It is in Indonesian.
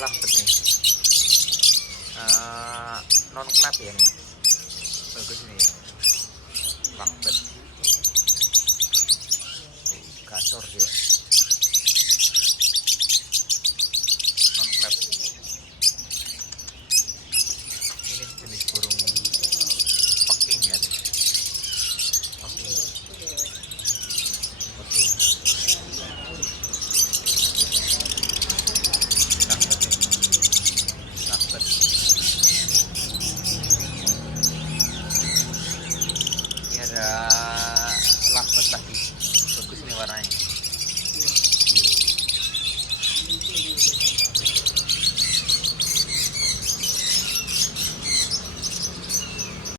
Lovebird nih. Non clap ya nih. Bagus nih ya. Lovebird. Gasor dia. Non clap. Ini jenis burung peking ya nih. Peking. Peking. Lovebird. Ini ada lovebird lagi, bagus nih warnanya.